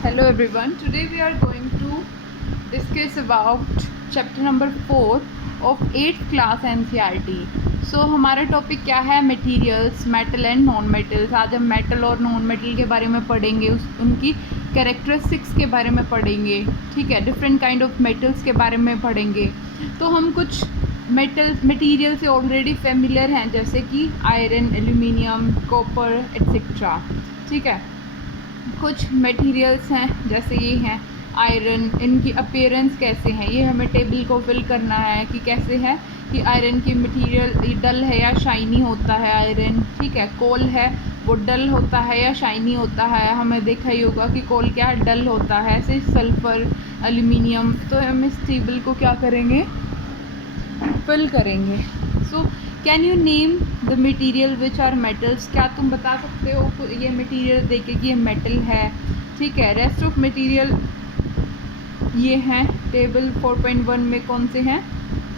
Hello everyone. Today we are going to discuss about chapter number 4 of 8th class NCERT. So हमारा topic क्या है? Materials, metal and non metals. आज हम metal और non metal के बारे में पढ़ेंगे, उनकी कैरेक्टरिस्टिक्स के बारे में पढ़ेंगे. ठीक है, डिफरेंट काइंड ऑफ मेटल्स के बारे में पढ़ेंगे. तो हम कुछ मटेरियल से ऑलरेडी फेमिलियर हैं, जैसे कि आयरन, एल्यूमिनियम, कॉपर एट्सेट्रा. ठीक है, कुछ मटेरियल्स हैं जैसे ये हैं आयरन. इनकी अपीयरेंस कैसे हैं, ये हमें टेबल को फिल करना है कि कैसे है कि आयरन की मटेरियल डल है या शाइनी होता है आयरन. ठीक है, कोल है वो डल होता है या शाइनी होता है. हमें देखा ही होगा कि कोल क्या डल होता है. ऐसे सल्फ़र, एल्यूमिनियम. तो हम इस टेबल को क्या करेंगे, फिल करेंगे. So can you name the material which are metals. क्या तुम बता सकते हो ये मटीरियल देखे कि ये मेटल है. ठीक है, रेस्ट ऑफ मटीरियल ये हैं टेबल 4.1 में कौन से हैं,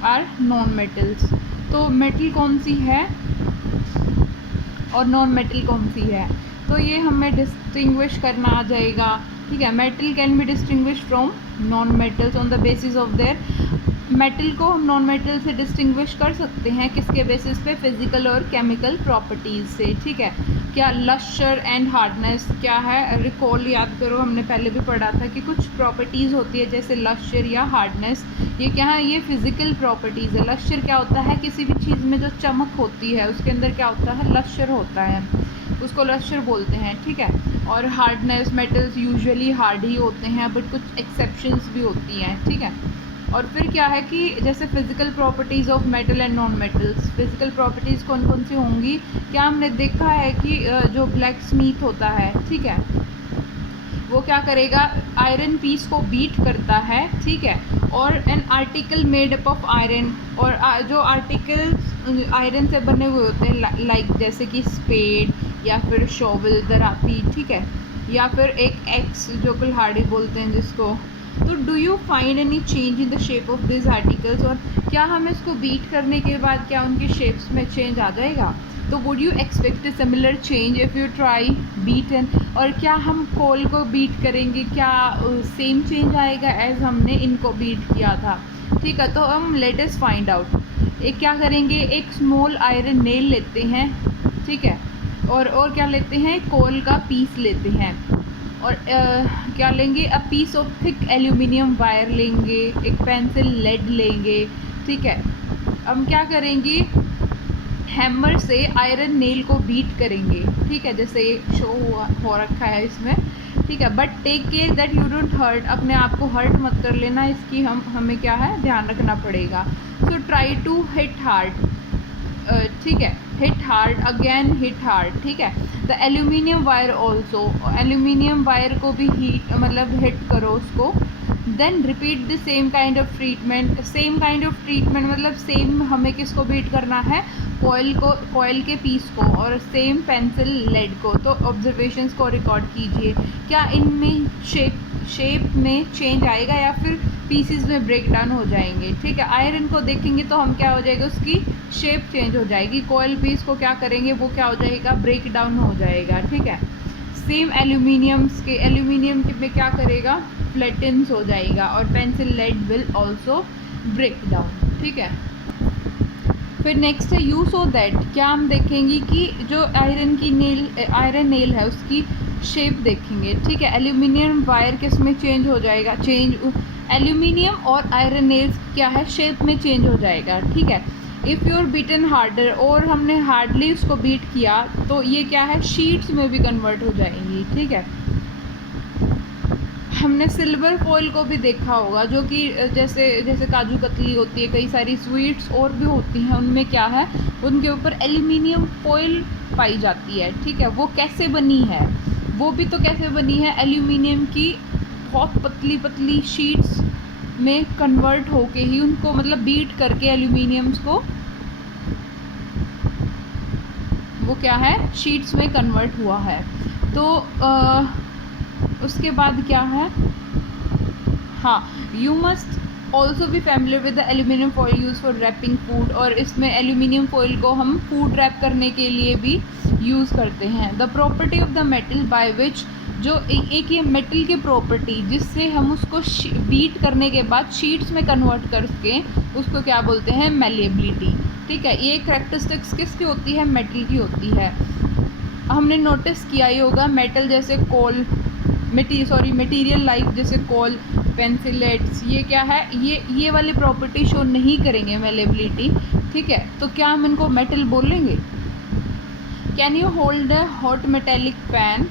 आर नॉन मेटल्स. तो मेटल कौन सी है और नॉन मेटल कौन सी है, तो ये हमें डिस्टिंग्विश करना आ जाएगा. ठीक है, metal can be distinguish from non metals on the basis of their. Metal को हम नॉन मेटल से डिस्टिंग्विश कर सकते हैं किसके बेसिस पे, फिजिकल और केमिकल प्रॉपर्टीज़ से. ठीक है, क्या लस्चर एंड हार्डनेस क्या है, रिकॉल याद करो, हमने पहले भी पढ़ा था कि कुछ प्रॉपर्टीज़ होती है जैसे लस्चर या हार्डनेस. ये क्या है, ये फिजिकल प्रॉपर्टीज़ है. लस्चर क्या होता है, किसी भी चीज़ में जो चमक होती है उसके अंदर क्या होता है, लस्चर होता है, उसको लस्चर बोलते हैं. ठीक है, और हार्डनेस, मेटल्स यूजुअली हार्ड ही होते हैं बट कुछ एक्सेप्शंस भी होती हैं. ठीक है, और फिर क्या है कि जैसे physical properties of metal and non metals. Physical properties कौन कौन सी होंगी, क्या हमने देखा है कि जो ब्लैक स्मिथ होता है, ठीक है, वो क्या करेगा, आयरन पीस को बीट करता है. ठीक है, और an article made up of iron, और जो आर्टिकल्स आयरन से बने हुए होते हैं लाइक जैसे कि स्पेड या फिर शॉवल, दराती. ठीक है, या फिर एक एक्स जो कुल्हाड़ी बोलते हैं जिसको. तो do you find any change in the shape of this articles, और क्या हम इसको बीट करने के बाद क्या उनकी शेप्स में चेंज आ जाएगा. तो would you expect a similar change if you try beat an, और क्या हम कोल को बीट करेंगे, क्या सेम चेंज आएगा एज हमने इनको बीट किया था. ठीक है, तो हम लेट अस फाइंड आउट. एक क्या करेंगे, एक स्मॉल आयरन नेल लेते हैं. ठीक है, और क्या लेते हैं, कोल का पीस लेते हैं, और क्या लेंगे, a piece of thick aluminium wire लेंगे, एक पेंसिल लेड लेंगे. ठीक है, हम क्या करेंगे, हैमर से आयरन नेल को बीट करेंगे. ठीक है, जैसे शो हो रखा है इसमें. ठीक है, but take care that you don't hurt, अपने आप को हर्ट मत कर लेना, इसकी हमें क्या है, ध्यान रखना पड़ेगा. So try to hit hard. ठीक है, hit hard, again hit hard. ठीक है, the aluminium wire also, aluminium wire को भी मतलब हिट करो उसको. Then repeat the same kind of treatment. Same kind of treatment मतलब सेम हमें किसको बीट करना है, कॉयल के पीस को, और सेम पेंसिल लेड को. तो ऑब्जर्वेशंस को रिकॉर्ड कीजिए, क्या इनमें शेप में चेंज आएगा या फिर पीसीज में ब्रेक डाउन हो जाएंगे. ठीक है, आयरन को देखेंगे तो हम क्या हो जाएगा, उसकी शेप चेंज हो जाएगी. कॉयल पीस को क्या करेंगे, वो क्या हो जाएगा, ब्रेक डाउन हो जाएगा. ठीक है, सेम एल्यूमिनियम में क्या करेगा, फ्लैटन्स हो जाएगा, और pencil lead will also break down. ठीक है, फिर नेक्स्ट है यू सो दैट. क्या हम देखेंगे कि जो आयरन नेल है उसकी शेप देखेंगे. ठीक है, एल्यूमिनियम वायर किस में चेंज हो जाएगा, एल्यूमिनियम और आयरन नेल्स क्या है, शेप में चेंज हो जाएगा. ठीक है, इफ़ यूर बीटन हार्डर, और हमने हार्डली उसको बीट किया तो ये क्या है, शीट्स में भी कन्वर्ट हो जाएंगी. ठीक है, हमने सिल्वर फॉइल को भी देखा होगा, जो कि जैसे काजू कतली होती है, कई सारी स्वीट्स और भी होती हैं, उनमें क्या है, उनके ऊपर एल्यूमिनियम फॉइल पाई जाती है. ठीक है, वो कैसे बनी है, वो भी तो कैसे बनी है, एल्यूमिनियम की बहुत पतली पतली शीट्स में कन्वर्ट होके ही उनको मतलब बीट करके एल्यूमिनियम्स को वो क्या है, शीट्स में कन्वर्ट हुआ है. तो उसके बाद क्या है, हाँ, यू मस्ट ऑल्सो भी familiar with the aluminium foil use for wrapping food, और इसमें एल्यूमिनियम फॉइल को हम फूड रैप करने के लिए भी यूज़ करते हैं. The property of the metal by which जो एक ये मेटल की प्रॉपर्टी जिससे हम उसको बीट करने के बाद शीट्स में कन्वर्ट करके उसको क्या बोलते हैं, मेलिएबिलिटी। ठीक है, ये कैरेक्टरिस्टिक्स किसकी होती है, मेटल की होती है। हमने नोटिस किया ही होगा मेटल जैसे कोल मटेरियल लाइक जैसे कोल, पेंसिलेट्स, ये क्या है, ये वाली प्रॉपर्टी शो नहीं करेंगे मेलिएबिलिटी। ठीक है, तो क्या हम इनको मेटल बोलेंगे। Can you hold a hot metallic pan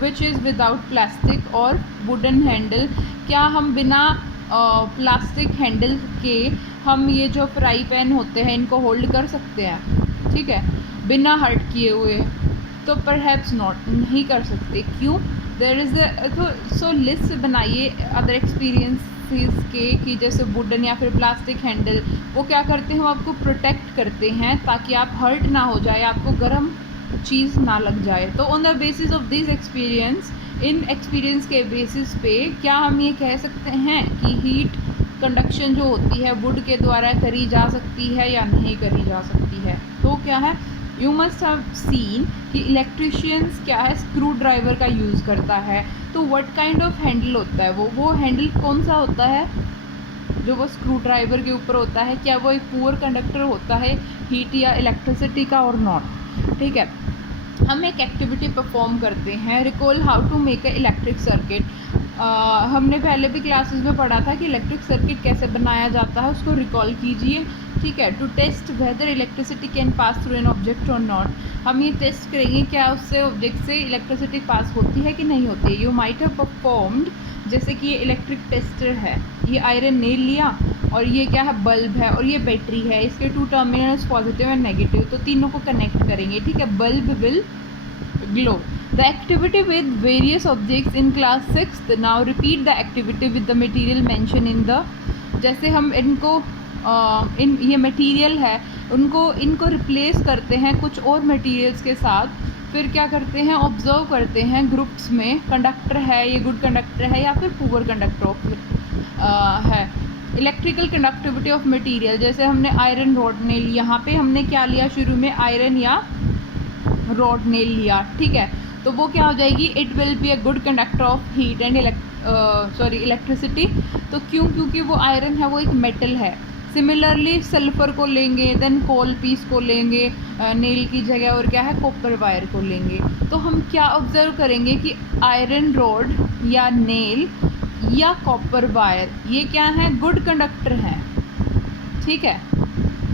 which is without plastic और वुडन हैंडल। क्या हम बिना प्लास्टिक हैंडल के हम ये जो फ्राई पैन होते हैं इनको होल्ड कर सकते हैं। ठीक है, बिना हर्ट किए हुए, तो परहैप्स नॉट, नहीं कर सकते। क्यों, देयर इज़ सो लिस्ट बनाइए अदर एक्सपीरियंसेस के कि जैसे वुडन या फिर प्लास्टिक हैंडल वो क्या करते हैं, वो आपको प्रोटेक्ट करते हैं ताकि आप हर्ट ना हो जाए, आपको गर्म चीज़ ना लग जाए। तो on the basis of this experience, in experience के बेसिस पे क्या हम ये कह सकते हैं कि हीट कंडक्शन जो होती है वुड के द्वारा करी जा सकती है या नहीं करी जा सकती है। तो क्या है, यू मस्ट हैव सीन कि इलेक्ट्रिशियंस क्या है, स्क्रू ड्राइवर का यूज़ करता है। तो व्हाट काइंड ऑफ हैंडल होता है वो हैंडल कौन सा होता है जो वो स्क्रू ड्राइवर के ऊपर होता है, क्या वो एक पुअर कंडक्टर होता है हीट या इलेक्ट्रिसिटी का और नॉट। ठीक है, हम एक एक्टिविटी परफॉर्म करते हैं, recall how to make a electric circuit. हमने पहले भी क्लासेस में पढ़ा था कि इलेक्ट्रिक सर्किट कैसे बनाया जाता है, उसको रिकॉल कीजिए। ठीक है, to test whether electricity can pass through an object और नॉट। हम ये टेस्ट करेंगे क्या उससे ऑब्जेक्ट से इलेक्ट्रिसिटी पास होती है कि नहीं होती है। यू माइट हैव परफॉर्म्ड, जैसे कि ये इलेक्ट्रिक टेस्टर है, ये आयरन नेल लिया और ये क्या है, बल्ब है और ये बैटरी है, इसके 2 टर्मिनल्स पॉजिटिव एंड नेगेटिव, तो तीनों को कनेक्ट करेंगे। ठीक है, bulb will glow. The activity with various objects in class 6th. Now repeat the activity with the material mentioned in the, जैसे हम इनको ये मटेरियल है इनको रिप्लेस करते हैं कुछ और मटेरियल्स के साथ, फिर क्या करते हैं, ऑब्जर्व करते हैं ग्रुप्स में, कंडक्टर है, ये गुड कंडक्टर है या फिर पुअर कंडक्टर है। इलेक्ट्रिकल कंडक्टिविटी ऑफ मटेरियल, जैसे हमने आयरन रॉड नेल, यहाँ पे हमने क्या लिया शुरू में, आयरन या रॉड नेल लिया। ठीक है, तो वो क्या हो जाएगी, it will be a good conductor of heat and electricity. तो क्योंकि वो आयरन है, वो एक मेटल है। सिमिलरली सल्फ़र को लेंगे, देन कोल पीस को लेंगे नेल की जगह, और क्या है, कॉपर वायर को लेंगे। तो हम क्या ऑब्जर्व करेंगे कि आयरन रॉड या नेल या कॉपर वायर ये क्या है, गुड कंडक्टर हैं। ठीक है,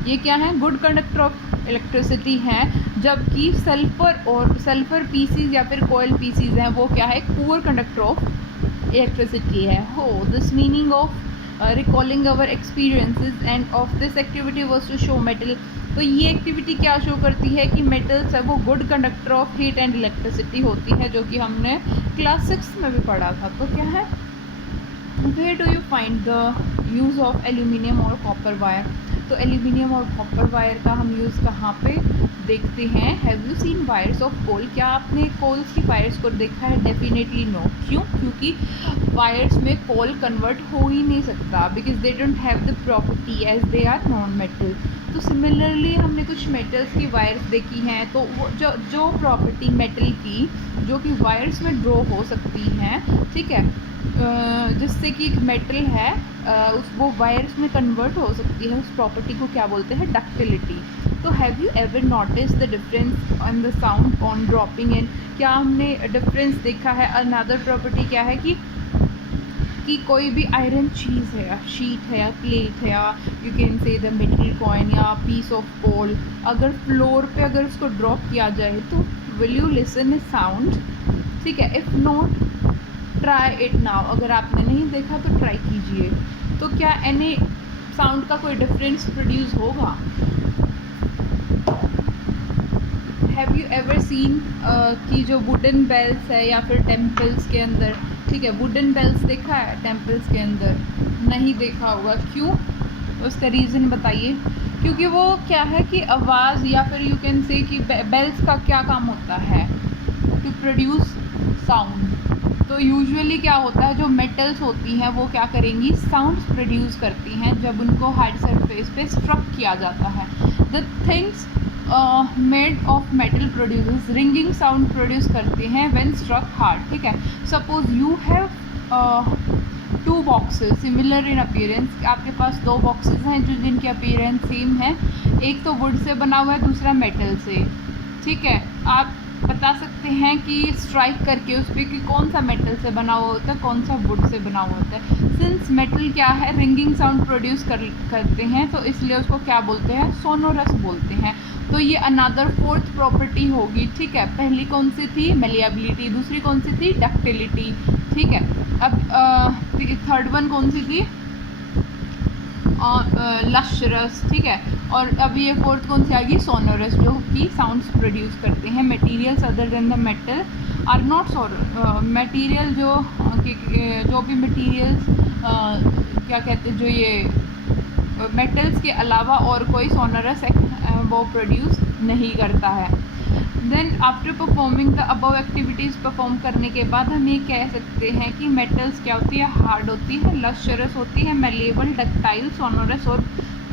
ये क्या है, गुड कंडक्टर ऑफ इलेक्ट्रिसिटी हैं, जबकि सल्फ़र पीसीज या फिर कोयल पीसीज हैं वो क्या है, एक पुअर कंडक्टर ऑफ इलेक्ट्रिसिटी है। हो this meaning of recalling our experiences and of this activity was to show metal. तो ये एक्टिविटी क्या शो करती है कि मेटल्स है वो good conductor of heat and electricity होती है, जो कि हमने क्लास 6 में भी पढ़ा था। तो क्या है, where do you find the use of aluminium और कॉपर वायर। तो एल्यूमिनियम और कॉपर वायर का हम यूज़ कहाँ पे देखते हैं, have you seen wires of coal, क्या आपने कोल्स की वायर्स को देखा है, डेफिनेटली नो। क्यों, क्योंकि वायर्स में कोल कन्वर्ट हो ही नहीं सकता, because they don't have the property as they are non metal. तो सिमिलरली हमने कुछ मेटल्स की वायर्स देखी हैं, तो वो जो प्रॉपर्टी मेटल की जो कि वायर्स में ड्रॉ हो सकती हैं, ठीक है, जिससे कि एक मेटल है वो वायर्स में कन्वर्ट हो सकती है, उस प्रॉपर्टी को क्या बोलते हैं, डक्टिलिटी। तो have you ever notice the difference on the sound on dropping इन, क्या हमने डिफरेंस देखा है। अनदर प्रॉपर्टी क्या है कि कोई भी आयरन चीज़ है या शीट है या प्लेट है या you can say the metal coin या पीस ऑफ कोल, अगर फ्लोर पे अगर उसको ड्रॉप किया जाए तो will you listen A sound. ठीक है, if not try it now, अगर आपने नहीं देखा तो ट्राई कीजिए। तो क्या एनी साउंड का कोई डिफरेंस प्रोड्यूस होगा। हैव यू एवर सीन कि जो वुडन बेल्स है या फिर टेम्पल्स के अंदर, ठीक है, वुडन बेल्स देखा है टेम्पल्स के अंदर, नहीं देखा होगा। क्यों, उसका रीज़न बताइए। क्योंकि वो क्या है कि आवाज़ या फिर यू कैन से कि बेल्स का क्या काम होता है, टू प्रोड्यूस साउंड। तो यूजुअली क्या होता है, जो मेटल्स होती हैं वो क्या करेंगी, साउंड्स प्रोड्यूस करती हैं जब उनको हार्ड सरफेस पे स्ट्रक किया जाता है। The things made of metal produces ringing sound produce करते हैं व्हेन स्ट्रक हार्ड, ठीक है। Suppose you have 2 boxes similar in appearance, आपके पास 2 बॉक्सेस हैं जो जिनकी अपीयरेंस सेम है, एक तो वुड से बना हुआ है, दूसरा मेटल से, ठीक है। आप बता सकते हैं कि स्ट्राइक करके उस पर कि कौन सा मेटल से बना हुआ होता है, कौन सा वुड से बना हुआ होता है। सिंस मेटल क्या है, रिंगिंग साउंड प्रोड्यूस करते हैं, तो इसलिए उसको क्या बोलते हैं, सोनोरस बोलते हैं। तो ये अनदर 4th प्रॉपर्टी होगी, ठीक है। पहली कौन सी थी, मेलिएबिलिटी, दूसरी कौन सी थी, डक्टिलिटी, ठीक है। अब 3rd वन कौन सी थी, लश्रस, ठीक है। और अब ये 4th कौन सी आएगी, सोनोरस, जो कि साउंड्स प्रोड्यूस करते हैं। Materials other than the metal are not material, जो भी मटेरियल्स क्या कहते हैं, जो ये मेटल्स के अलावा और कोई सोनोरस वो प्रोड्यूस नहीं करता है। Then after performing the above activities, perform करने के बाद हम ये कह सकते हैं कि मेटल्स क्या होती है, हार्ड होती है, लश्चरस होती है, मेलेबल, डक्टाइल, सोनोरस और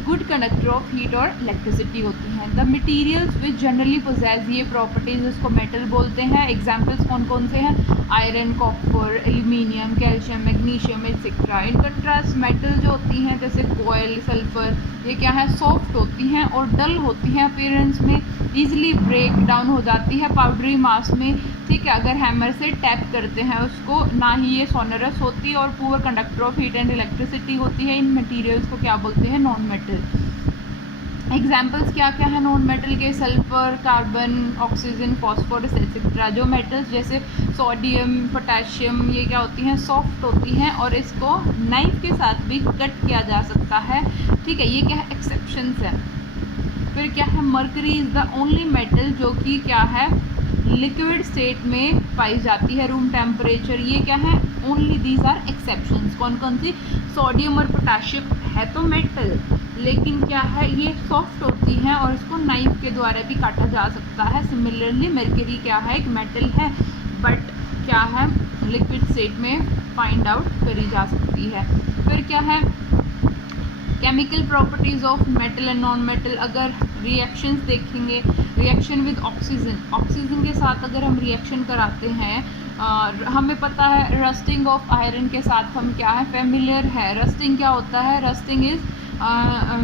गुड कंडक्टर ऑफ हीट और इलेक्ट्रिसिटी होती हैं। The materials which generally possess ये प्रॉपर्टीज़, इसको मेटल बोलते हैं। एग्जाम्पल्स कौन कौन से हैं, iron, copper, aluminium, calcium, magnesium etcetera. In contrast metal जो होती हैं जैसे कोयल, सल्फर, ये क्या है, सॉफ्ट होती हैं और डल होती हैं अपीयरेंस में, ईजिली ब्रेक डाउन हो जाती है पाउडरी मास में, ठीक है। अगर हैमर से टैप करते हैं उसको, ना ही ये सोनरस होती है और poor conductor of heat and electricity होती है। इन मटेरियल्स को क्या बोलते हैं, नॉन मेटल। एग्जाम्पल्स क्या क्या है नॉन मेटल के, sulphur, carbon, oxygen, phosphorus etcetera. जो मेटल्स जैसे सोडियम, पोटेशियम, ये क्या होती हैं, सॉफ्ट होती हैं और इसको नाइफ के साथ भी कट किया जा सकता है, ठीक है। ये क्या है, एक्सेप्शंस है। फिर क्या है, mercury is the only metal जो कि क्या है, लिक्विड स्टेट में पाई जाती है, रूम टेम्परेचर। ये क्या है, ओनली दीज आर एक्सेप्शंस। कौन कौन सी, सोडियम और पोटेशियम है तो मेटल, लेकिन क्या है, ये सॉफ्ट होती हैं और इसको नाइफ के द्वारा भी काटा जा सकता है। सिमिलरली मर्करी क्या है, एक मेटल है बट क्या है, लिक्विड स्टेट में फाइंड आउट करी जा सकती है। फिर क्या है, chemical properties of metal and non metal. अगर रिएक्शंस देखेंगे, रिएक्शन विद ऑक्सीजन, ऑक्सीजन के साथ अगर हम रिएक्शन कराते हैं, हमें पता है रस्टिंग ऑफ आयरन के साथ हम क्या है, फेमिलियर है। रस्टिंग क्या होता है, रस्टिंग इज़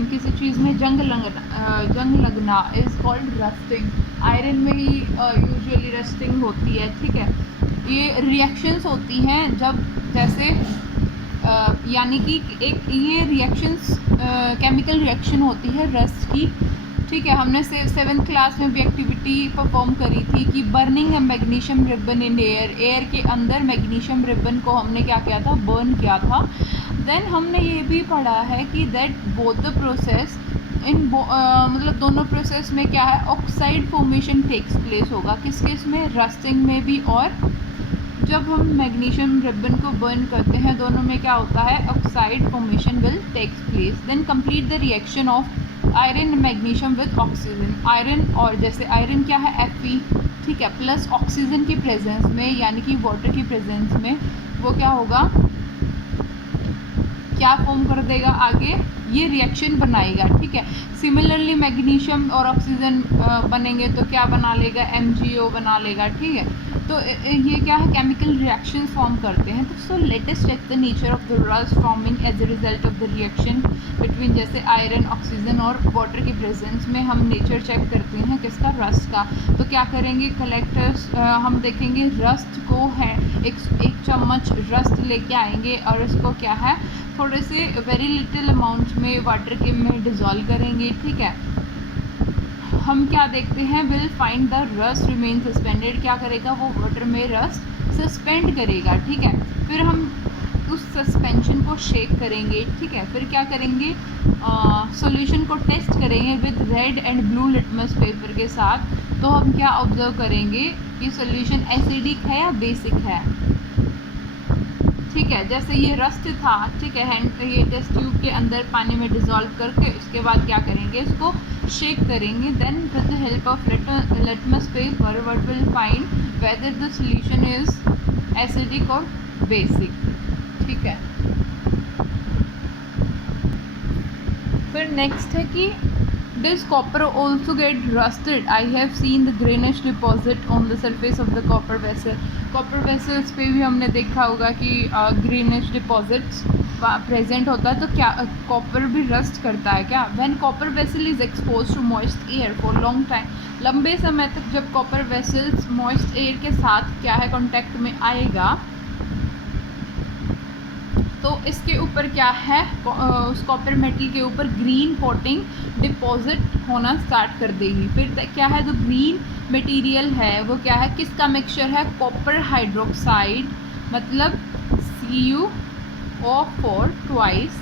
किसी चीज़ में जंग लगना इज़ कॉल्ड रस्टिंग। आयरन में ही यूजुअली रस्टिंग होती है, ठीक है। ये रिएक्शंस होती हैं जब जैसे यानी कि एक ये रिएक्शंस केमिकल रिएक्शन होती है रस्ट की, ठीक है। हमने 7th क्लास में भी एक्टिविटी परफॉर्म करी थी कि burning A magnesium ribbon in air, air के अंदर मैग्नीशियम रिबन को हमने क्या किया था, बर्न किया था। देन हमने ये भी पढ़ा है कि that both the process in मतलब दोनों प्रोसेस में क्या है, ऑक्साइड फॉर्मेशन टेक्स प्लेस होगा। किस किस में, रस्टिंग में भी और जब हम मैग्नीशियम रिबन को बर्न करते हैं, दोनों में क्या होता है, oxide formation will takes place. Then complete the reaction of iron magnesium with oxygen. Iron और जैसे आयरन क्या है, Fe, ठीक है, प्लस ऑक्सीजन की प्रेजेंस में यानी कि वाटर की प्रेजेंस में वो क्या होगा, क्या फॉर्म कर देगा, आगे ये रिएक्शन बनाएगा, ठीक है। सिमिलरली मैग्नीशियम और ऑक्सीजन बनेंगे तो क्या बना लेगा, MgO बना लेगा, ठीक है। तो ये क्या है, केमिकल रिएक्शंस फॉर्म करते हैं। तो so let us check the nature of the rust forming as a result of the reaction between जैसे आयरन, ऑक्सीजन और वाटर की प्रेजेंस में हम नेचर चेक करते हैं किसका, रस्ट का। तो क्या करेंगे, कलेक्टर्स हम देखेंगे रस्ट को है, एक चम्मच रस्ट लेके आएंगे और इसको क्या है, थोड़े से वेरी लिटिल अमाउंट में वाटर के में डिज़ोल्व करेंगे, ठीक है। हम क्या देखते हैं, will find the rust remain suspended, क्या करेगा वो वाटर में रस्ट सस्पेंड करेगा, ठीक है। फिर हम उस सस्पेंशन को शेक करेंगे, ठीक है। फिर क्या करेंगे, सॉल्यूशन को टेस्ट करेंगे with red and blue litmus paper के साथ। तो हम क्या ऑब्जर्व करेंगे कि सॉल्यूशन एसिडिक है या बेसिक है, ठीक है। जैसे ये रस्ट था, ठीक है, ये टेस्ट ट्यूब के अंदर पानी में डिज़ोल्व करके उसके बाद क्या करेंगे, इसको शेक करेंगे। Then with the help of litmus paper what will find whether the solution is acidic और बेसिक, ठीक है। फिर नेक्स्ट है कि Does copper also get rusted? I have seen the greenish deposit on the surface of the copper vessel. Copper vessels पे भी हमने देखा होगा कि greenish deposits प्रेजेंट होता है. तो क्या कॉपर भी रस्ट करता है क्या? When copper vessel is exposed to moist air for long time, लंबे समय तक जब कॉपर वेसल्स मॉइस्ट एयर के साथ क्या है कॉन्टैक्ट में आएगा तो इसके ऊपर क्या है उस कॉपर मेटल के ऊपर ग्रीन कोटिंग डिपॉजिट होना स्टार्ट कर देगी. फिर क्या है जो ग्रीन मटेरियल है वो क्या है, किसका मिक्सचर है? कॉपर हाइड्रोक्साइड, मतलब CuO4 ट्वाइस.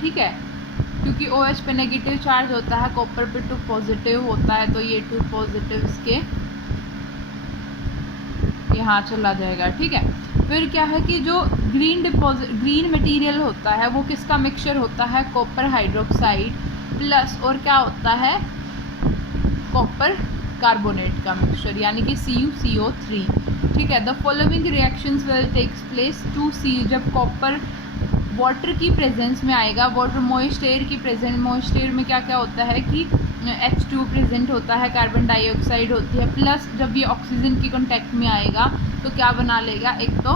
ठीक है, क्योंकि OH पे नेगेटिव चार्ज होता है, कॉपर पे 2 पॉजिटिव होता है, तो ये 2 पॉजिटिव इसके यहाँ चला जाएगा. ठीक है, फिर क्या है कि जो ग्रीन मटेरियल होता है वो किसका मिक्सचर होता है? कॉपर हाइड्रोक्साइड प्लस और क्या होता है? कॉपर कार्बोनेट का मिक्सचर, यानी कि CuCO3. ठीक है, the following reactions will takes place to see. जब कॉपर वाटर की प्रेजेंस में आएगा, वाटर मॉइस्ट एयर की प्रेजेंस, मॉइस्ट एयर में क्या क्या होता है कि H2 प्रेजेंट होता है, कार्बन डाइऑक्साइड होती है, प्लस जब ये ऑक्सीजन की कॉन्टैक्ट में आएगा तो क्या बना लेगा? एक तो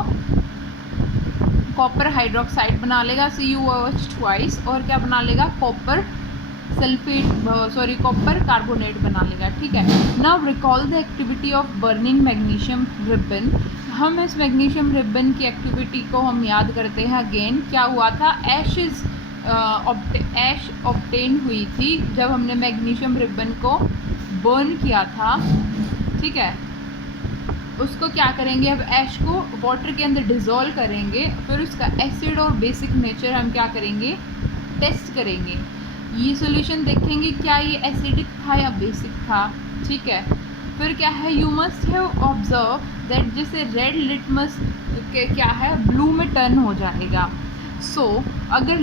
कॉपर हाइड्रोक्साइड बना लेगा CuOH ट्वाइस, और क्या बना लेगा? कॉपर कॉपर कार्बोनेट बना लेगा. ठीक है, now recall the activity of burning magnesium ribbon. हम इस मैग्नीशियम रिबन की एक्टिविटी को हम याद करते हैं. अगेन क्या हुआ था? ऐश ऑब्टेन हुई थी जब हमने मैग्नीशियम रिबन को बर्न किया था. ठीक है, उसको क्या करेंगे? अब ऐश को वाटर के अंदर डिज़ोल्व करेंगे, फिर उसका एसिड और बेसिक नेचर हम क्या करेंगे? टेस्ट करेंगे. ये सॉल्यूशन देखेंगे क्या ये एसिडिक था या बेसिक था. ठीक है, फिर क्या है? You must have observe that जैसे रेड लिटमस के क्या है ब्लू में टर्न हो जाएगा. सो अगर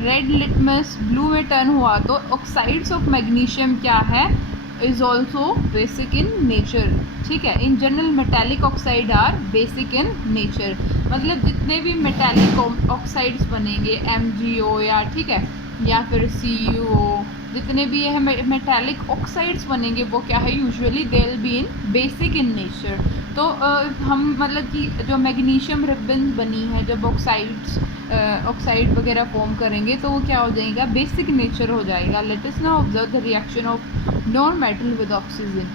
रेड लिटमस ब्लू में टर्न हुआ तो ऑक्साइड्स ऑफ मैग्नीशियम क्या है? Is also basic in nature. ठीक है, in general metallic oxide are basic in nature. मतलब जितने भी मेटेलिक ऑक्साइड्स बनेंगे MgO या ठीक है या फिर CuO, जितने भी यह मेटेलिक ऑक्साइड्स बनेंगे वो क्या है? Usually they will be in basic in nature. तो हम मतलब कि जो मैग्नीशियम रिबन बनी है, जब ऑक्साइड वगैरह फॉर्म करेंगे तो वो क्या हो जाएगा? बेसिक नेचर हो जाएगा. Let us now observe the reaction of non metal with oxygen.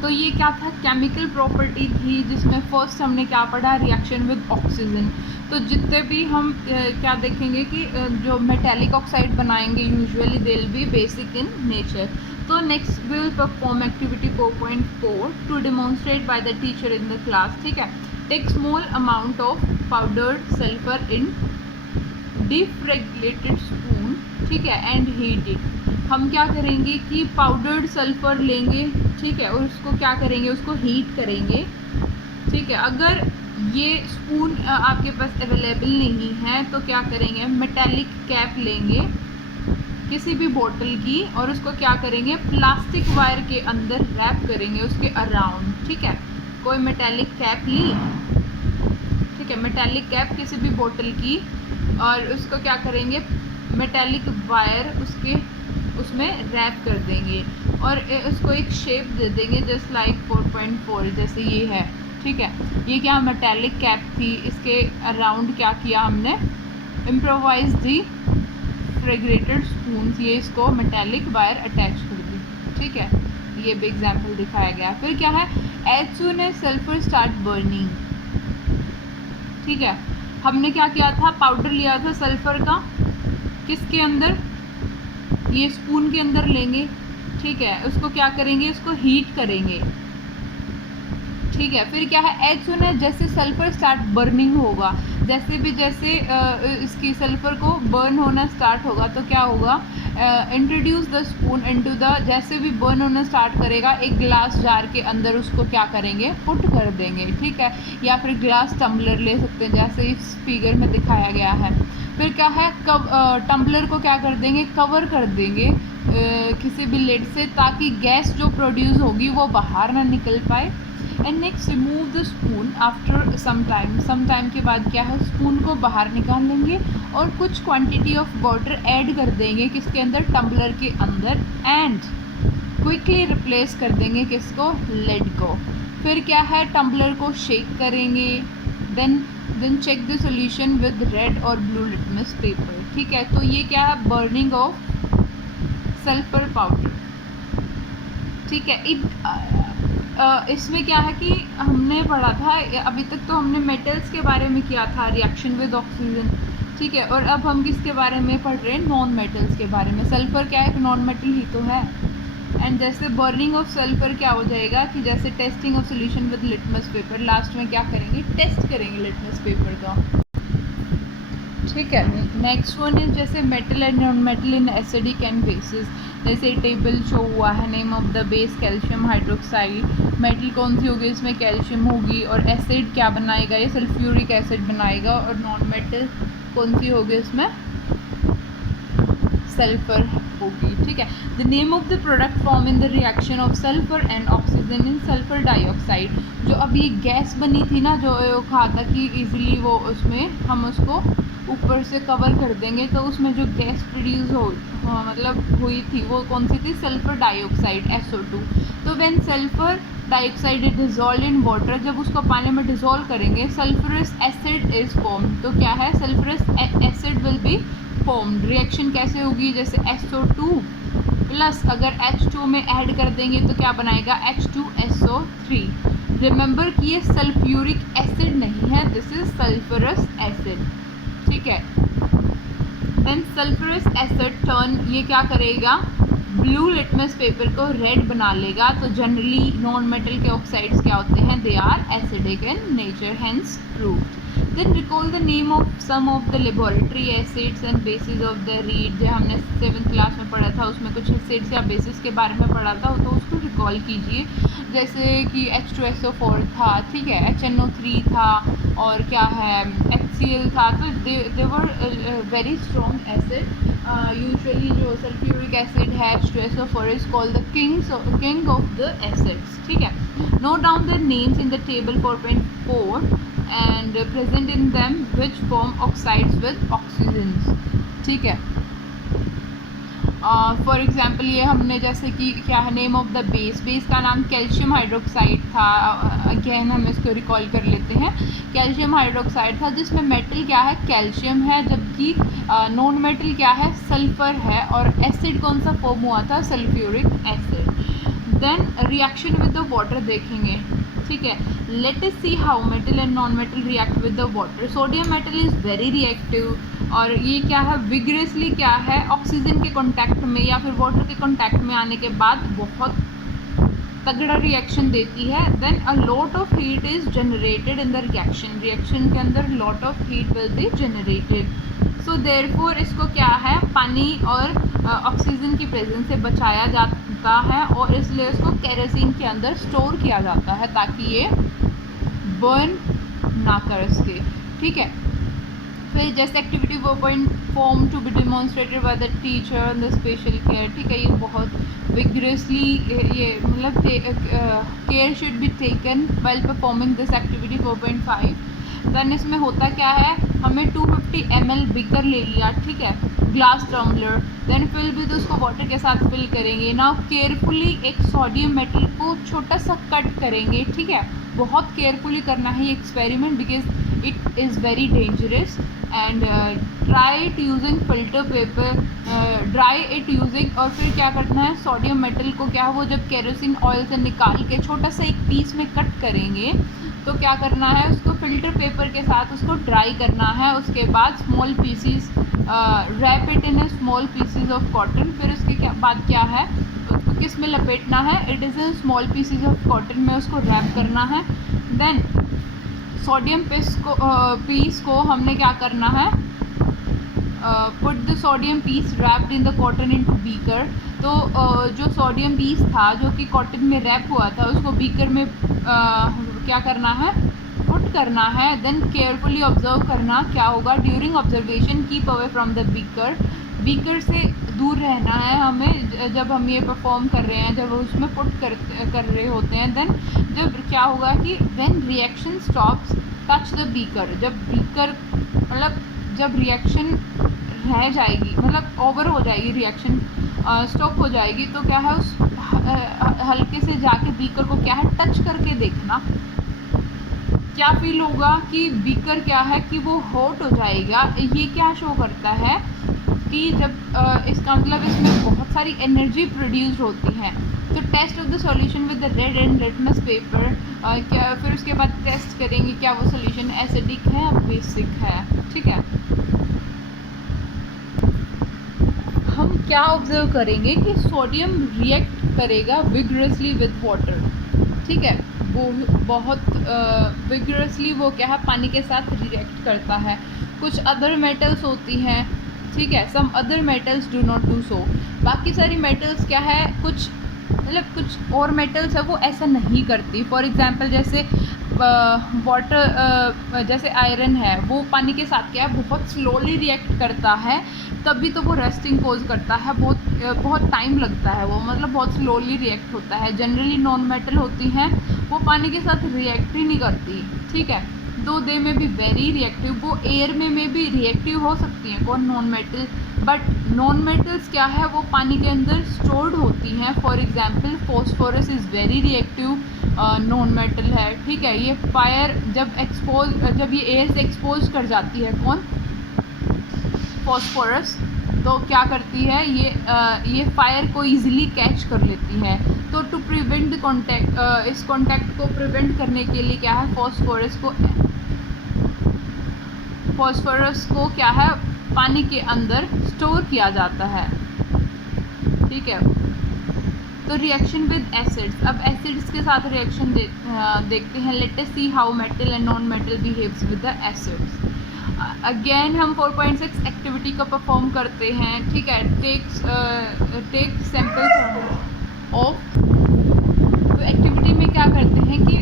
तो ये क्या था? केमिकल प्रॉपर्टी थी जिसमें फर्स्ट हमने क्या पढ़ा? Reaction with oxygen. तो जितने भी हम क्या देखेंगे कि जो मेटेलिक ऑक्साइड बनाएंगे usually they will be basic in nature. तो next we will perform activity 4.4 to demonstrate by the teacher in the class. ठीक है, take small amount of powdered sulphur in deflagrating spoon. ठीक है, and heat it. हम क्या करेंगे कि powdered sulphur लेंगे. ठीक है, और उसको क्या करेंगे? उसको हीट करेंगे. ठीक है, अगर ये स्पून आपके पास अवेलेबल नहीं है तो क्या करेंगे? मेटेलिक कैप लेंगे किसी भी बोतल की और उसको क्या करेंगे? प्लास्टिक वायर के अंदर रैप करेंगे उसके अराउंड. ठीक है, कोई मेटेलिक कैप ली. ठीक है, मेटेलिक कैप किसी भी बोतल की और उसको क्या करेंगे? मेटेलिक वायर उसमें रैप कर देंगे और उसको एक शेप दे देंगे जस्ट लाइक 4.4 जैसे ये है. ठीक है, ये क्या मेटेलिक कैप थी, इसके अराउंड क्या किया हमने? इम्प्रोवाइज दी फ्रेगरेटेड स्पून, ये इसको मेटेलिक वायर अटैच कर दी. ठीक है, ये भी एग्जाम्पल दिखाया गया. फिर क्या है? As soon as sulphur start burning. ठीक है, हमने क्या किया था? पाउडर लिया था सल्फर का, किसके अंदर? ये स्पून के अंदर लेंगे. ठीक है, उसको क्या करेंगे? उसको हीट करेंगे. ठीक है, फिर क्या है? एज सून एज जैसे सल्फर स्टार्ट बर्निंग होगा, जैसे इसकी सल्फर को बर्न होना स्टार्ट होगा तो क्या होगा? Introduce the spoon into the, जैसे भी बर्न होना स्टार्ट करेगा एक ग्लास जार के अंदर उसको क्या करेंगे? पुट कर देंगे. ठीक है, या फिर ग्लास टम्बलर ले सकते हैं जैसे इस फिगर में दिखाया गया है. फिर क्या है? टम्बलर को क्या कर देंगे? कवर कर देंगे किसी भी लिड से ताकि गैस जो प्रोड्यूस होगी वो बाहर ना निकल पाए. And next remove the spoon after some time के बाद क्या है, स्पून को बाहर निकाल लेंगे और कुछ क्वांटिटी ऑफ वाटर ऐड कर देंगे किसके अंदर, टम्बलर के अंदर, एंड क्विकली रिप्लेस कर देंगे किसको, लिड को। फिर क्या है, टम्बलर को शेक करेंगे, then check the solution with red और ब्लू लिटमस पेपर। ठीक है, तो ये क्या है, बर्निंग ऑफ सल्फर पाउडर। ठीक है, इसमें क्या है कि हमने पढ़ा था अभी तक, तो हमने मेटल्स के बारे में किया था, रिएक्शन विद ऑक्सीजन। ठीक है, और अब हम किसके बारे में पढ़ रहे हैं, नॉन मेटल्स के बारे में। सल्फर क्या है, एक नॉन मेटल ही तो है। एंड जैसे बर्निंग ऑफ सल्फर क्या हो जाएगा कि जैसे testing of solution with litmus paper, last में क्या करेंगे, टेस्ट करेंगे लिटमस पेपर का। ठीक है, नेक्स्ट वन इज जैसे metal and non metal in acidic and bases. जैसे टेबल शो हुआ है, name of the base calcium hydroxide. Metal कौन सी होगी, इसमें कैल्शियम होगी, और एसिड क्या बनाएगा, ये सल्फ्यूरिक एसिड बनाएगा। और नॉन मेटल कौन सी होगी, इसमें सल्फर होगी। ठीक है, the name of the product form in the reaction of sulphur and oxygen in sulphur dioxide. जो अब ये गैस बनी थी ना, जो कहा था कि इजीली वो उसमें हम उसको ऊपर से कवर कर देंगे, तो उसमें जो गैस प्रोड्यूस मतलब हुई थी वो कौन सी थी, सल्फर डाइऑक्साइड, SO2। तो when sulphur dioxide is dissolve in water, जब उसको पानी में डिजोल्व करेंगे, सल्फरस एसिड इज फॉर्म। तो क्या है, sulphurous acid will be formed. Reaction कैसे होगी, जैसे SO2 प्लस अगर H2 में ऐड कर देंगे तो क्या बनाएगा, H2SO3। रिमेंबर कि ये सल्फ्यूरिक एसिड नहीं है, दिस इज सल्फरस एसिड। ठीक है, देन सल्फरस एसिड टर्न, ये क्या करेगा, ब्लू लिटमस पेपर को रेड बना लेगा। तो जनरली नॉन मेटल के ऑक्साइड्स क्या होते हैं, they are acidic in nature, hence proved. Then recall the name of some of the laboratory acids and bases of the read। जो हमने 7th क्लास में पढ़ा था, उसमें कुछ एसिड्स या बेसिस के बारे में पढ़ा था, तो उसको रिकॉल कीजिए। जैसे कि H2SO4 था, ठीक है, HNO3 था, और क्या है, HCl था। तो they were very strong acid. Usually जो सल्फ्यूरिक एसिड है, H2SO4 is called the king of the acids. ठीक है, note down the names in the table 4.4 and present in them which form oxides with oxygens। ठीक है, for example ये हमने जैसे कि क्या है, नेम ऑफ द बेस का नाम कैल्शियम हाइड्रोक्साइड था। अगेन हम इसको रिकॉल कर लेते हैं, कैल्शियम हाइड्रोक्साइड था जिसमें मेटल क्या है, कैल्शियम है, जबकि नॉन मेटल क्या है, सल्फर है, और एसिड कौन सा फॉर्म हुआ था, sulphuric acid. Then reaction with the water देखेंगे। ठीक है, let us see how metal and non metal react with the water. Sodium metal is very reactive, और ये क्या है, विग्रेसली क्या है, ऑक्सीजन के कांटेक्ट में या फिर वाटर के कांटेक्ट में आने के बाद बहुत तगड़ा रिएक्शन देती है। Then a lot of heat is generated in the reaction के अंदर lot of heat will be generated. So therefore इसको क्या है, पानी और ऑक्सीजन की प्रेजेंस से बचाया जाता है, और इसलिए इसको केरोसिन के अंदर स्टोर किया जाता है ताकि ये बर्न ना कर सके। ठीक है, फिर जैसे activity 4 form to be demonstrated by the teacher the special care. ठीक है, ये बहुत विग्रेसली ये मतलब care should be taken while performing this activity 4.5। Then इसमें होता क्या है, हमें 250 ml बिकर ले लिया, ठीक है, glass tumbler, then fill with उसको वाटर के साथ फिल करेंगे। नाउ केयरफुली एक सोडियम मेटल को छोटा सा कट करेंगे। ठीक है, बहुत केयरफुली करना है ये experiment because it is very dangerous. And try it using filter paper, dry it using, और फिर क्या करना है, सोडियम मेटल को क्या वो जब केरोसिन ऑयल से निकाल के छोटा सा एक पीस में कट करेंगे तो क्या करना है, उसको फिल्टर पेपर के साथ उसको ड्राई करना है। उसके बाद small pieces wrap it in small pieces of cotton. फिर उसके बाद क्या है, उसको किस में लपेटना है, it is in small pieces of cotton में उसको रैप करना है। देन सोडियम पीस को हमने क्या करना है, put the sodium piece wrapped in the cotton into beaker. तो जो सोडियम पीस था जो कि कॉटन में रैप हुआ था उसको बीकर में क्या करना है, पुट करना है। देन केयरफुली ऑब्जर्व करना क्या होगा, during observation keep away from the beaker. Beaker से दूर रहना है हमें जब हम ये परफॉर्म कर रहे हैं, जब उसमें पुट कर रहे होते हैं। देन जब क्या होगा कि when reaction stops touch the beaker, जब बीकर मतलब जब रिएक्शन रह जाएगी, मतलब ओवर हो जाएगी, रिएक्शन स्टॉप हो जाएगी, तो क्या है उस हल्के से जाके बीकर को क्या है टच करके देखना, क्या फील होगा कि बीकर क्या है कि वो हॉट हो जाएगा। ये क्या शो करता है कि जब इसका मतलब इसमें बहुत सारी एनर्जी प्रोड्यूस होती है। तो test of the solution with the red and litmus paper, क्या फिर उसके बाद टेस्ट करेंगे क्या वो सॉल्यूशन एसिडिक है या बेसिक है। ठीक है, हम क्या ऑब्जर्व करेंगे कि सोडियम रिएक्ट करेगा विगरसली विद वाटर। ठीक है, वो बहुत विगरसली वो क्या है पानी के साथ रिएक्ट करता है। कुछ अदर मेटल्स होती हैं, ठीक है, some other metals do not do so. बाकी सारी मेटल्स क्या है, कुछ मतलब कुछ और मेटल्स है वो ऐसा नहीं करती। फॉर एग्जांपल जैसे वाटर, जैसे आयरन है, वो पानी के साथ क्या है बहुत स्लोली रिएक्ट करता है, तभी तो वो रस्टिंग कोज करता है, बहुत टाइम लगता है वो, मतलब बहुत स्लोली रिएक्ट होता है। जनरली नॉन मेटल होती हैं वो पानी के साथ रिएक्ट ही नहीं करती। ठीक है, दो दे में भी वेरी रिएक्टिव, वो एयर में भी रिएक्टिव हो सकती हैं कौन non metal, but non metals क्या है वो पानी के अंदर स्टोर्ड होती हैं। For example phosphorus is very reactive non metal है। ठीक है, ये फायर जब ये एयर से एक्सपोज कर जाती है कौन फॉस्फोरस, तो क्या करती है ये फायर को इजीली कैच कर लेती है। तो टू प्रिवेंट द कॉन्टैक्ट, इस कॉन्टैक्ट को प्रिवेंट करने के लिए क्या है फॉस्फोरस को क्या है पानी के अंदर स्टोर किया जाता है। ठीक है, तो रिएक्शन विद एसिड्स, अब एसिड्स के साथ रिएक्शन देखते हैं। Late us see how metal and non metal behaves with the acids. Again हम 4.6 एक्टिविटी को परफॉर्म करते हैं। ठीक है, टेक सैंपल्स ऑफ, तो एक्टिविटी में क्या करते हैं कि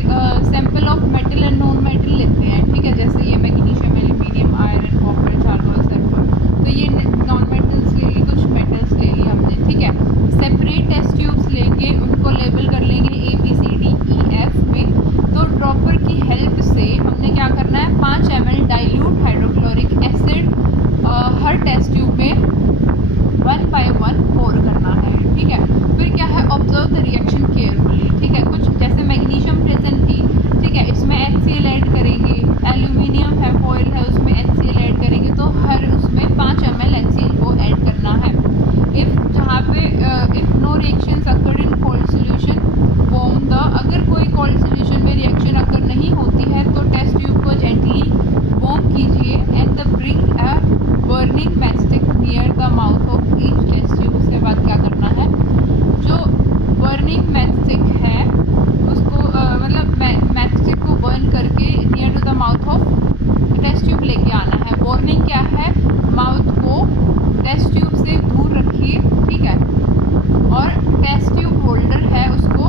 sample of metal and non metal लेते हैं। ठीक है, जैसे ये magnesium, aluminium, iron, copper, charcoal, sulphur, तो ये नॉन मेटल्स ले ली, कुछ मेटल्स ले ली हमने। ठीक है, सेपरेट टेस्ट ट्यूब्स लेंगे, उनको लेबल कर लेंगे ABCDEF में। तो ड्रॉपर की हेल्प से हमने क्या करना है 5 ml डाइल्यूट हाइड्रोक्लोरिक एसिड हर टेस्ट ट्यूब में 1 by 1 पोर करना है। ठीक है, फिर क्या है ऑब्जर्व द रिएक्शन केयरफुली। ठीक है, कुछ जैसे मैग्नीशियम प्रेजेंट थी, ठीक है, इसमें HCl ऐड करेंगे, एल्यूमिनियम है, फॉइल है, उसमें HCl ऐड करेंगे, तो हर उसमें 5 ml HCl को ऐड करना है। जहाँ पे if no reactions occur in cold solution warm the, अगर कोई कोल्ड सोल्यूशन में रिएक्शन अकर नहीं होती है तो टेस्ट ट्यूब को जेंटली वार्म कीजिए and the bring a burning matchstick near the mouth of each test tube. उसके बाद क्या करना है, जो बर्निंग मैचस्टिक है उसको मतलब मैचस्टिक को बर्न करके near to the mouth of test tube लेके आना है। बर्निंग क्या है, माउथ को टेस्ट ट्यूब से दूर रखिए। ठीक है, और टेस्ट ट्यूब होल्डर है उसको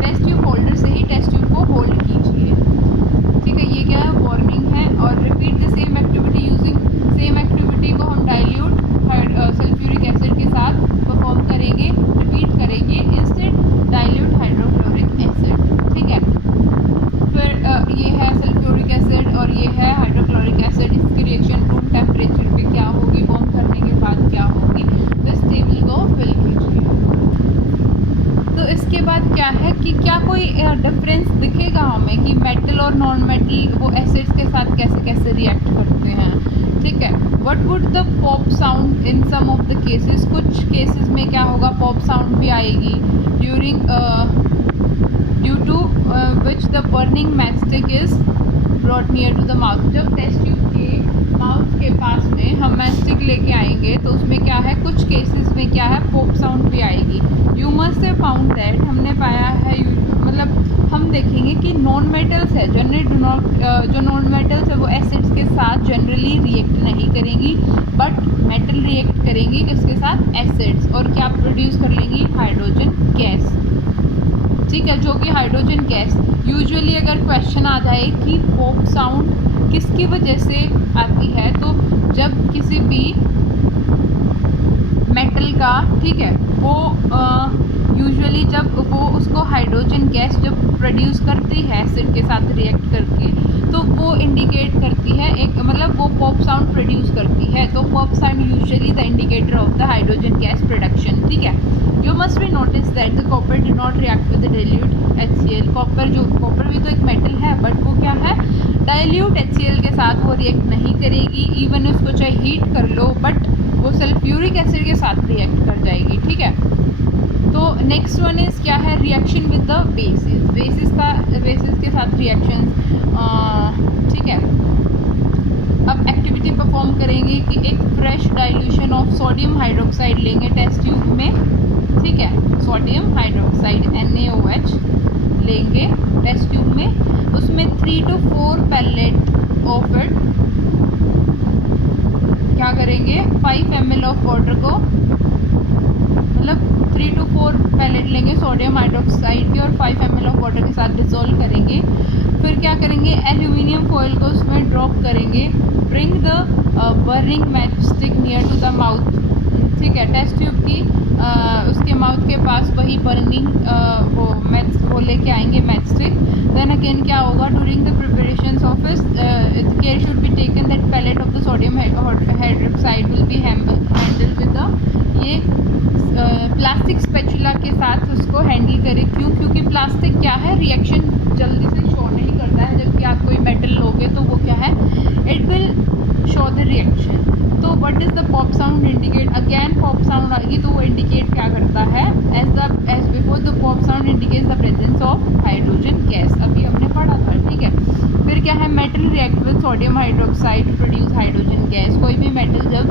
टेस्ट ट्यूब होल्डर से ही टेस्ट ट्यूब को होल्ड कीजिए। ठीक है, ये क्या है वार्निंग है। और repeat the same activity using, same activity को हम डाइल्यूट सल्फ्यूरिक एसिड के साथ परफॉर्म करेंगे, रिपीट करेंगे इंस्टेड डाइल्यूट हाइड्रोक्लोरिक एसिड। ठीक है, फिर ये है सल्फ्यूरिक एसिड और ये है हाइड्रोक्लोरिक एसिड, इसकी रिएक्शन रूम टेम्परेचर पे क्या होगी, वार्म करने के बाद क्या होगी, दिस टेबल को फिल कीजिए। तो इसके बाद क्या है कि क्या कोई डिफरेंस दिखेगा हमें कि मेटल और नॉन मेटल वो एसिड्स के साथ कैसे कैसे रिएक्ट करते हैं। ठीक है, what would the pop sound in some of the cases, कुछ केसेस में क्या होगा पॉप साउंड भी आएगी during due to which the burning matchstick is brought near to the mouth. जब टेस्ट ट्यूब के माउथ के पास में हम मैचस्टिक लेके आएंगे तो उसमें क्या है कुछ केसेस में क्या है पॉप साउंड भी आएगी। You must have found that, हमने पाया है मतलब हम देखेंगे कि नॉन मेटल्स है जनरली जो नॉन मेटल्स है वो एसिड्स के साथ जनरली रिएक्ट नहीं करेंगी, बट मेटल रिएक्ट करेंगी किसके साथ, एसिड्स, और क्या प्रोड्यूस कर लेंगी, हाइड्रोजन गैस। ठीक है, जो कि हाइड्रोजन गैस यूजुअली अगर क्वेश्चन आ जाए कि पॉप साउंड किसकी वजह से आती है, तो जब किसी भी मेटल का, ठीक है, वो यूजुअली जब वो उसको हाइड्रोजन गैस जब प्रोड्यूस करती है एसिड के साथ रिएक्ट करके, तो वो इंडिकेट करती है एक, मतलब वो पॉप साउंड प्रोड्यूस करती है। तो pop sound usually the indicator of the hydrogen gas production, ठीक है। You must be notice that the copper do not react with the dilute HCl। Copper भी तो एक मेटल है, बट वो क्या है, डाइल्यूट HCl के साथ वो रिएक्ट नहीं करेगी। इवन उसको चाहे हीट कर लो, बट वो सल्फ्यूरिक एसिड के साथ रिएक्ट कर जाएगी, ठीक है। तो नेक्स्ट वन इज़ क्या है, रिएक्शन विद द बेसिस के साथ रिएक्शन, ठीक है। अब एक्टिविटी परफॉर्म करेंगे कि एक fresh dilution of sodium hydroxide लेंगे टेस्ट ट्यूब में, ठीक है। सोडियम हाइड्रोक्साइड NaOH लेंगे टेस्ट ट्यूब में, उसमें 3 to 4 पैलेट ऑफ इट क्या करेंगे, 5 ml ऑफ वाटर को, मतलब 3 to 4 पैलेट लेंगे सोडियम हाइड्रोक्साइड के और 5 ml ऑफ वाटर के साथ डिसॉल्व करेंगे। फिर क्या करेंगे, एल्यूमिनियम फॉइल को उसमें ड्रॉप करेंगे। Bring the burning match stick near to the mouth, ठीक है। टेस्ट ट्यूब की उसके माउथ के पास वही बर्निंग वो लेके आएंगे मैच स्टिक। देन अगेन क्या होगा, during the preparation of care should be taken that pellet of the sodium hydroxide will be handle with the, ये प्लास्टिक स्पैचुला के साथ उसको हैंडल करें। क्योंकि प्लास्टिक क्या है, रिएक्शन जल्दी से शो नहीं करता है, जबकि आप कोई मेटल लोगे तो वो क्या है, it will show the reaction. तो what is the pop sound indicate, again pop sound आएगी तो वो इंडिकेट क्या करता है, as before the pop sound indicates the presence of hydrogen gas, अभी हमने पढ़ा था, ठीक है। फिर क्या है, metal react with sodium hydroxide produce hydrogen gas. कोई भी मेटल जब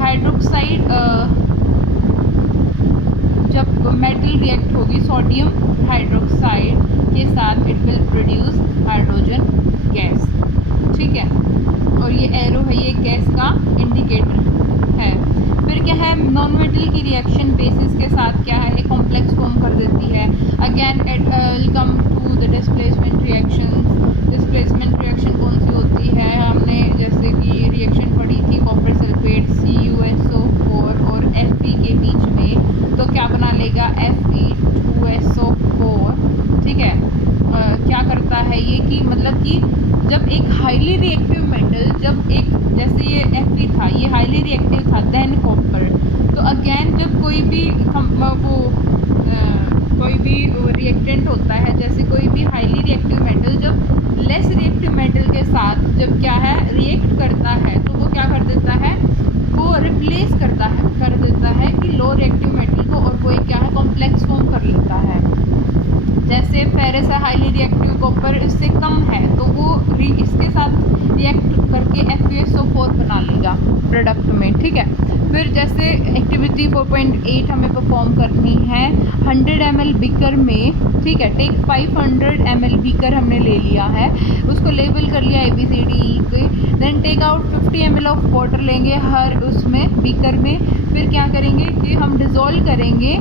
हाइड्रोक्साइड जब मेटल रिएक्ट होगी सोडियम हाइड्रोक्साइड के साथ, it will produce hydrogen gas, ठीक है। और ये एरो है, ये गैस का इंडिकेटर है। फिर क्या है, नॉन मेटल की रिएक्शन बेसिस के साथ क्या है, एक कॉम्प्लेक्स फॉर्म कर देती है। Again it will come to the displacement reaction. Displacement reaction कौन सी होती है, हमने जैसे कि रिएक्शन पढ़ी थी कॉपर सल्फेट CuSO4 और Fe के बीच में, तो क्या बना लेगा, Fe2SO4, ठीक है। क्या करता है ये कि, मतलब कि जब एक हाईली रिएक्टिव मेटल, जब एक, जैसे ये Fe था, ये हाईली रिएक्टिव था देन कॉपर, तो अगेन जब कोई भी रिएक्टेंट होता है, जैसे कोई भी हाईली रिएक्टिव मेटल जब लेस रिएक्टिव मेटल के साथ जब क्या है रिएक्ट करता है, तो वो क्या कर देता है, वो रिप्लेस कर देता है कि लो रिएक्टिव मेटल को, और कोई क्या है, कॉम्प्लेक्स फॉर्म कर लेता है। जैसे फेरस है हाईली रिएक्टिव, कॉपर इससे कम है, तो वो इसके साथ रिएक्ट करके FeSO4 बना लेगा प्रोडक्ट में, ठीक है। फिर जैसे एक्टिविटी 4.8 हमें परफॉर्म करनी है 100 ml बीकर में, ठीक है। टेक 500 ml बीकर हमने ले लिया है, उसको लेबल कर लिया ABCDE के। Then take out 50 ml of water लेंगे हर उसमें बीकर में। फिर क्या करेंगे कि हम डिज़ोल्व करेंगे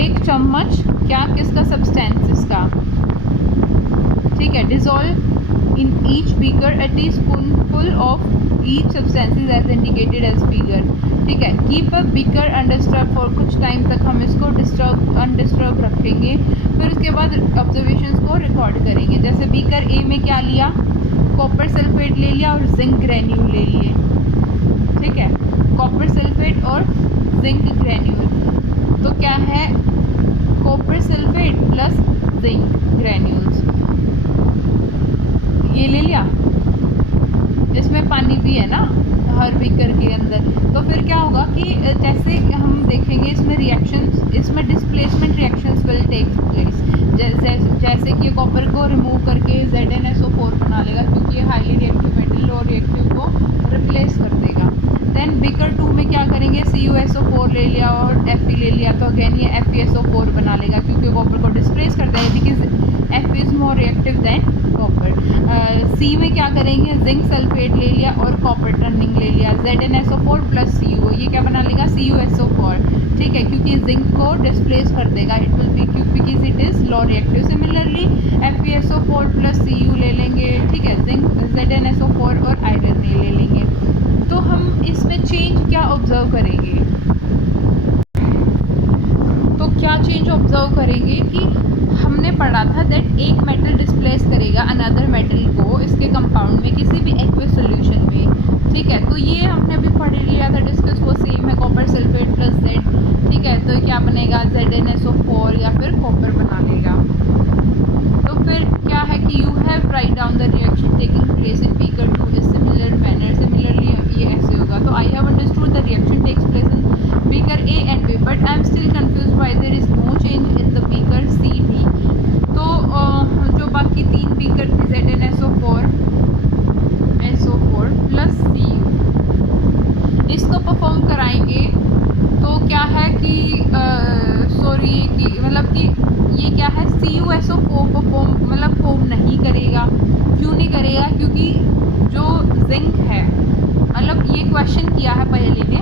1 चम्मच क्या, किसका, सब्सटेंसेस का, ठीक है। Dissolve in each beaker a teaspoonful of each substances as indicated as figure, ठीक है। Keep a beaker undisturb for, कुछ टाइम तक हम इसको अनडिस्टर्ब रखेंगे। फिर उसके बाद ऑब्जर्वेशंस को रिकॉर्ड करेंगे। जैसे बीकर A में क्या लिया, कॉपर सल्फेट ले लिया और जिंक ग्रैन्यूल ले लिए, ठीक है। कॉपर सल्फेट और जिंक ग्रैन्यूल, तो क्या है, copper sulphate plus zinc granules, ये ले लिया। इसमें पानी भी है ना हर बीकर के अंदर। तो फिर क्या होगा कि जैसे हम देखेंगे इसमें रिएक्शंस, इसमें displacement reactions will take place. जैसे कि कॉपर को रिमूव करके ZnSO4 बना लेगा, क्योंकि ये highly reactive metal low reactive को रिप्लेस कर देगा। देन बीकर 2 में क्या करेंगे, CuSO4 ले लिया और Fe ले लिया, तो अगेन ये FeSO4 बना लेगा, क्योंकि कॉपर को डिस्प्लेस कर देगा, because Fe is more reactive than copper. C में क्या करेंगे, जिंक सल्फेट ले लिया और कॉपर टर्निंग ले लिया, ZnSO4 प्लस CuO, ये क्या बना लेगा, CuSO4, ठीक है, क्योंकि जिंक को डिस्प्लेस कर देगा, it will be because it is law reactive. Similarly FeSO4 plus Cu ले लेंगे, ठीक है, जिंक ZnSO4 और आयरन ले लेंगे। तो हम इसमें चेंज क्या ऑब्जर्व करेंगे, तो क्या चेंज ऑब्जर्व करेंगे कि हमने पढ़ा था दैट एक मेटल डिस्प्लेस करेगा अनदर मेटल को इसके कंपाउंड में किसी भी एक्वस सॉल्यूशन में, ठीक है, तो ये हमने अभी पढ़ लिया था, डिस्कस वो सेम है, कॉपर सल्फेट प्लस Z, ठीक है, तो क्या बनेगा, ZnSO4 या फिर कॉपर बना लेगा। तो फिर क्या है कि you have write down the reaction taking place in beaker 2 is similar manner, similarly ये ऐसे होगा, तो I have understood the reaction takes place in beaker A and B, but I am still confused why there is no change in the beaker C, D। तो जो बाकी तीन beaker थे ZnSO4 SO4 plus Cu, इसको perform कराएंगे, तो क्या है कि सॉरी कि मतलब कि ये क्या है, CuSO4 परफॉर्म मतलब फॉर्म नहीं करेगा। क्यों नहीं करेगा, क्योंकि जो जिंक है, मतलब ये क्वेश्चन किया है पहले ने,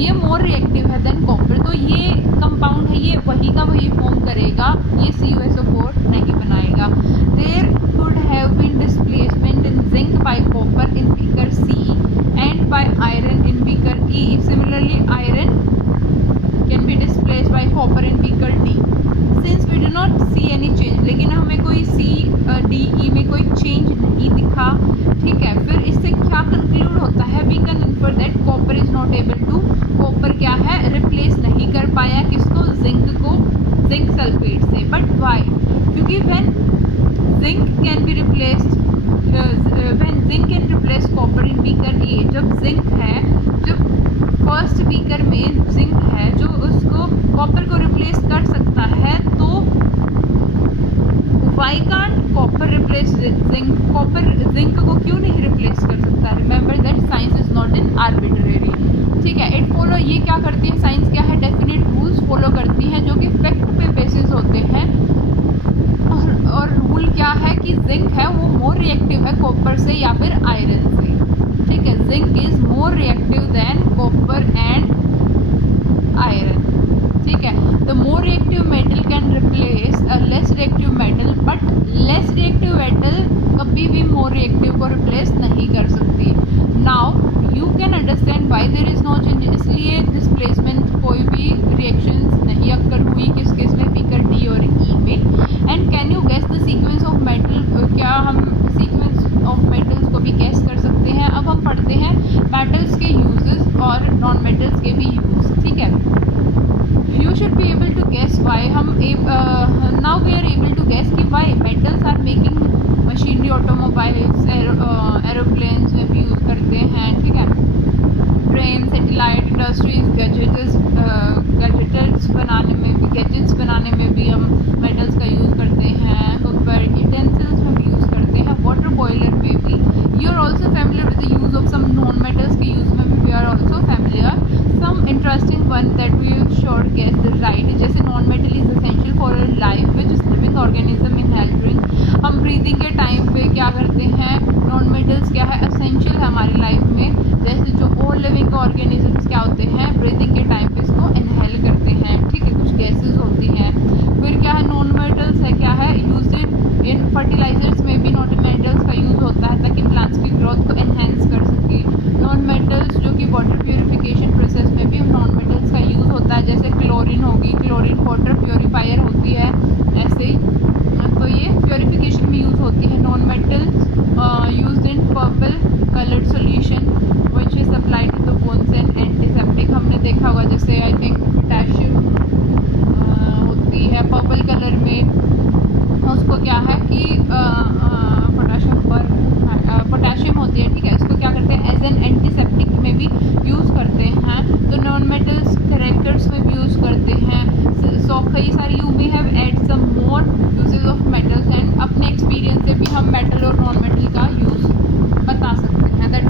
ये मोर रिएक्टिव है देन कॉपर, तो ये कंपाउंड है, ये वही का वही फॉर्म करेगा, ये CuSO4 नहीं बनाएगा। There could have been displacement in zinc by copper in beaker C and by iron in beaker E, similarly iron can be displaced by copper in beaker D। Since we do not see any change, लेकिन हमें कोई CDE में कोई change नहीं दिखा, ठीक है, फिर इससे क्या कंक्लूड होता है, we can infer that copper is not able to, copper क्या है, रिप्लेस नहीं कर पाया किसको, जिंक को, जिंक सल्फेट से। बट वाई, क्योंकि when zinc can be replaced, when zinc can replace copper in beaker A, जब जिंक है, जब फर्स्ट बीकर में जिंक है जो उसको कॉपर को रिप्लेस कर सकता है, तो why can't copper replace zinc, copper zinc को क्यों नहीं रिप्लेस कर सकता। Remember that science is not in arbitrary, ठीक है, इट फॉलो, ये क्या करती है साइंस, क्या है, डेफिनेट रूल्स फॉलो करती हैं जो कि फैक्ट पे बेसिस होते हैं, और रूल क्या है कि जिंक है वो मोर रिएक्टिव है कॉपर से या फिर आयरन से, ठीक है, zinc is more reactive than copper and iron, ठीक है, the more reactive metal can replace a less reactive metal, but less reactive metal कभी भी मोर रिएक्टिव को रिप्लेस नहीं कर सकती। Now you can understand why there is no change, इसलिए displacement कोई भी रिएक्शंस नहीं अक्कर हुई किस केस में, बीकर D और E में। And can you guess the sequence of metal, क्या हम सीक्वेंस ऑफ मेटल्स को भी गेस कर सकते हैं। अब हम पढ़ते हैं मेटल्स के यूजेस और नॉन मेटल्स के भी यूज, ठीक है, you should be able to guess why हम now we are able to guess कि why metals are making machinery, automobiles, aeroplanes में भी यूज़ करते हैं, ठीक है, ट्रेन, सैटेलाइट, इंडस्ट्रीज, गैजेट्स बनाने में भी हम मेटल्स का यूज़ करते हैं, कुकवेयर, यूटेंसिल्स में भी यूज़ करते हैं, वाटर बॉयलर में भी। You are also familiar with the use of some non metals के यूज़ में भी we are also familiar. Some interesting one that we sure guess the right, जैसे non metal is essential for life which is living organism in health. हम breathing के time पे क्या करते हैं, नॉन मेटल्स क्या है, एसेंशियल है हमारी लाइफ में, जैसे जो ऑल लिविंग ऑर्गेनिजम्स क्या होते हैं, ब्रीदिंग के टाइम पे इसको इनहेल करते हैं, ठीक है, कुछ गैसेस होती हैं। फिर क्या है, नॉन मेटल्स है, क्या है, यूज इन फर्टिलाइजर्स में भी नॉन मेटल्स का यूज़ होता है ताकि प्लांट्स की ग्रोथ को एनहेंस कर सके। नॉन मेटल्स जो कि वाटर प्योरीफिकेशन प्रोसेस में भी नॉन मेटल्स का यूज़ होता है, जैसे क्लोरीन होगी, क्लोरीन वाटर प्योरीफायर होती है, ऐसे ही, तो ये प्योरीफिकेशन में यूज़ होती है। Non metals use in purple coloured solution which is applied to the bones and antiseptic, हमने देखा होगा, जैसे आई थिंक पोटेशियम होती है पर्पल कलर में, उसको क्या है कि पोटेशियम होती है, ठीक है, इसको क्या करते हैं एज एन एंटीसेप्टिक में भी यूज़ करते हैं। तो नॉन मेटल्स करेक्टर्स में भी यूज़ करते हैं। सो कई सारी you may have add some more uses of metals, and अपने एक्सपीरियंस से भी हम मेटल और नॉन मेटल का यूज़ बता सकते हैं। दैट